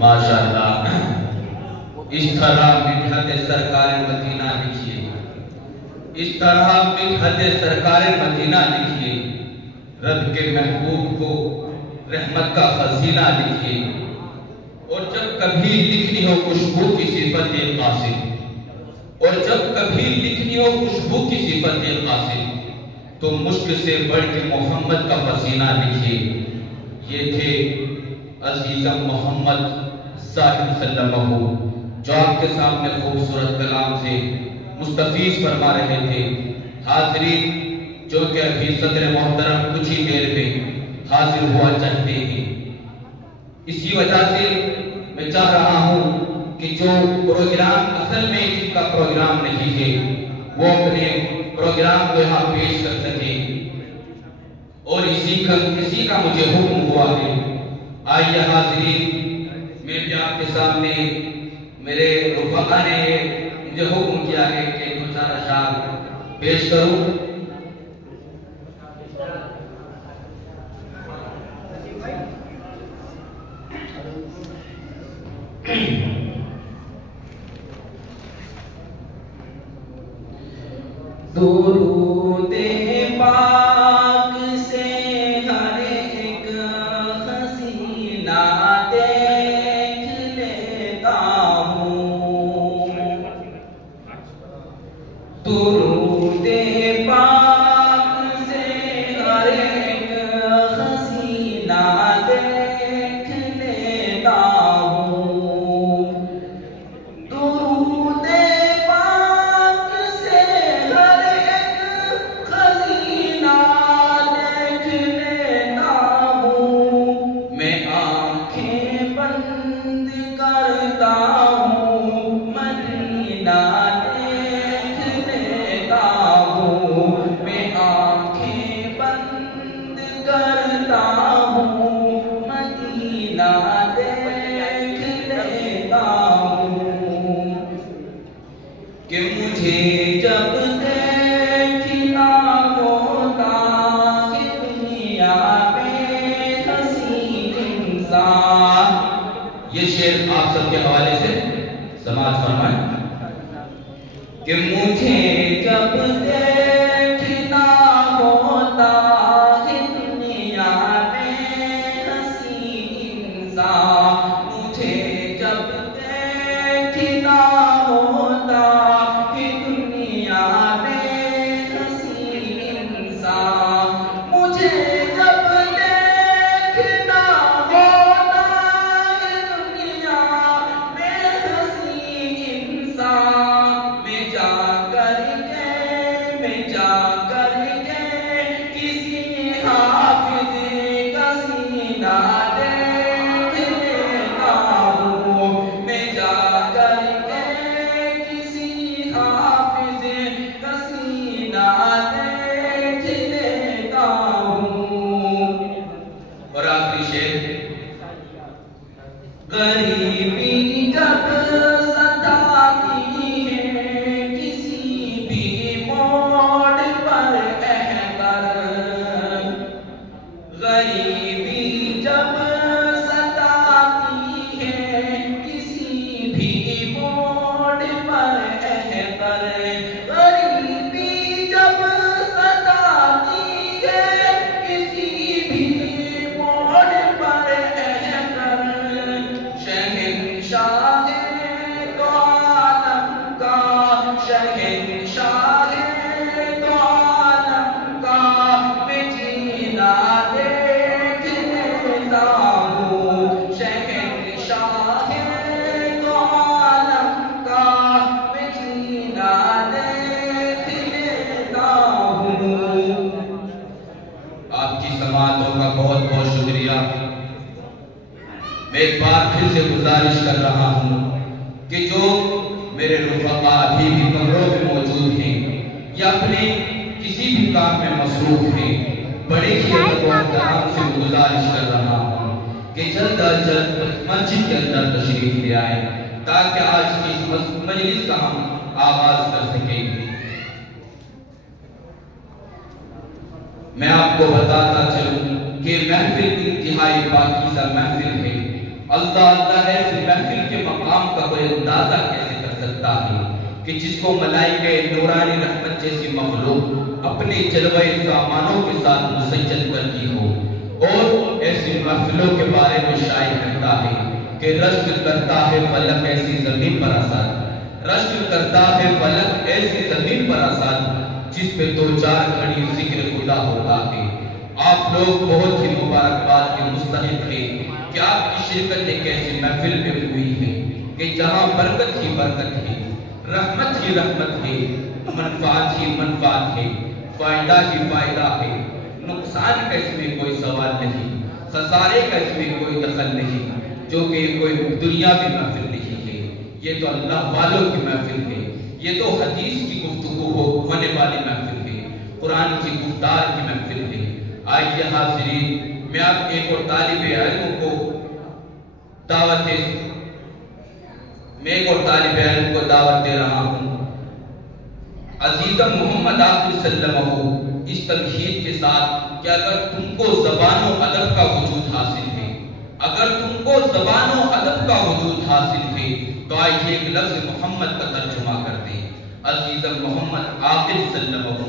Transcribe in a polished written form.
माशाअल्लाह। इस तरह मिदहत सरकार मदीना लिखिए, इस तरह मिदहत सरकार मदीना लिखिए, रब के महबूब को रहमत का खजीना लिखिए। और जब कभी लिखनी हो खुशबू की सिफत कासिम, और जब कभी लिखनी हो खुशबू की सिफत कासिम, तो मुश्क से बढ़ के मोहम्मद का पसीना लिखिए। ये थे अजीज़म मोहम्मद साहिब सल्लल्लाहु, जो आपके सामने खूबसूरत कलाम से मुस्तफीज फरमा रहे थे। हाज़रीन, जो कि अभी सदर मोहतरम कुछ ही देर में हाजिर हुआ चाहते हैं, इसी वजह से मैं चाह रहा हूँ कि जो प्रोग्राम असल में जिनका प्रोग्राम नहीं है वो अपने प्रोग्राम को यहाँ पेश कर सके, और इसी का मुझे हुक्म हुआ है। आइए हाज़रीन, मैं भी आपके सामने, मेरे रुफ़क़ा ने मुझे हुक्म किया है कि दो चार अशार पेश करूं। दुरूदे पाक से हर एक हसीना देख लेता हूँ। दुरूदे पाक से हर एक हसीना देख लेता हूँ। दुरूदे पाक से हर एक खजीना देख लेता हूँ। मैं आंखें बंद करता हूँ, मदीना देख लेता हूँ। मैं आंखें बंद करता हूँ, मदीना देख लेता हूँ। कि मुझे जब देखना होता कि दुनिया में हंसी इंसान। ये शेर आप सबके हवाले से समाज फरमाए कि मुझे जब देखना होता कि दुनिया में हंसी इंसान। मुझे जब देखना होता कि दुनिया में हंसी इंसान। मुझे जब देखना होता कि दुनिया में हंसी इंसान। मैं जा करके किसी हाफिज का सीना देख लेता हूँ। मैं जा करके किसी हाफिज का सीना देख लेता हूँ। और आखिरी शेर, गरीबी जब सताती है किसी भी मोड़ पर अहतर। गरीबी जब सताती है किसी भी मोड़ पर अहतर। गरीबी जब सताती है किसी भी मोड़ पर अहतर। शहंशाह तो आलम का, शहंशाह तो आलम का मैं जीना देख लेता हूँ। शहंशाह तो आलम का मैं जीना देख लेता हूँ। आपकी समातों का बहुत बहुत शुक्रिया। मैं एक बार फिर से गुजारिश कर रहा हूँ कि जो मेरे रुफ़क़ा अभी भी कमरों में मौजूद हैं या अपने किसी भी काम में मसरूफ हैं, बड़े ही एहतराम से गुजारिश कर रहा हूँ कि जल्द अज जल्द मस्जिद के अंदर तशरीफ ले आए, ताकि आज की इस मजलिस का हम आगाज कर सकें। मैं आपको बताता चलूं कि महफिल इंतहाई पाकीज़ा महफिल है। अल्लाह अल्लाह ऐसी महफिल के मकाम का कोई अंदाजा कैसे कर सकता है कि जिसको मलाइके नूरानी रहमत जैसी मखलूक अपने जलवे सामानों के साथ मुसज्जल करती हो, और ऐसी महफिलों के बारे में शायर कहता है कि रश्क करता है फलक ऐसी जमीन पर आसाद, रश्क करता है फलक ऐसी जमीन पर आसाद, जिस पे 2-4 घड़ी जिक्र खुदा होता है। आप लोग बहुत ही मुबारकबाद के मुस्तहिक हैं कि आपकी शिरकत एक ऐसी महफिल में हुई है कि जहाँ बरकत ही बरकत है, रहमत ही रहमत है, मनफात ही मनफात है, फायदा ही फायदा है, नुकसान का इसमें कोई सवाल नहीं, खसारे का इसमें कोई दखल नहीं, जो कि कोई दुनियावी महफिल नहीं है। ये तो अल्लाह वालों की महफिल है, ये तो हदीस की गुफ्तगू होने वाली महफिल है, कुरान की गुफ्तार की महफिल है। आइए हाज़रीन, मैं आप एक और तालिबे इल्म को दावत दे रहा हूँ। अजीज़म मोहम्मद आकिब सल्लल्लाहु इस तमहीद के साथ कि अगर तुमको ज़बानो अदब का वजूद हासिल है, अगर तुमको ज़बानो अदब का वजूद हासिल है, तो आइए एक लफ्ज़ मोहम्मद का तर्जुमा कर दें। अजीज़म मोहम्मद आकिब सल्लल्लाहु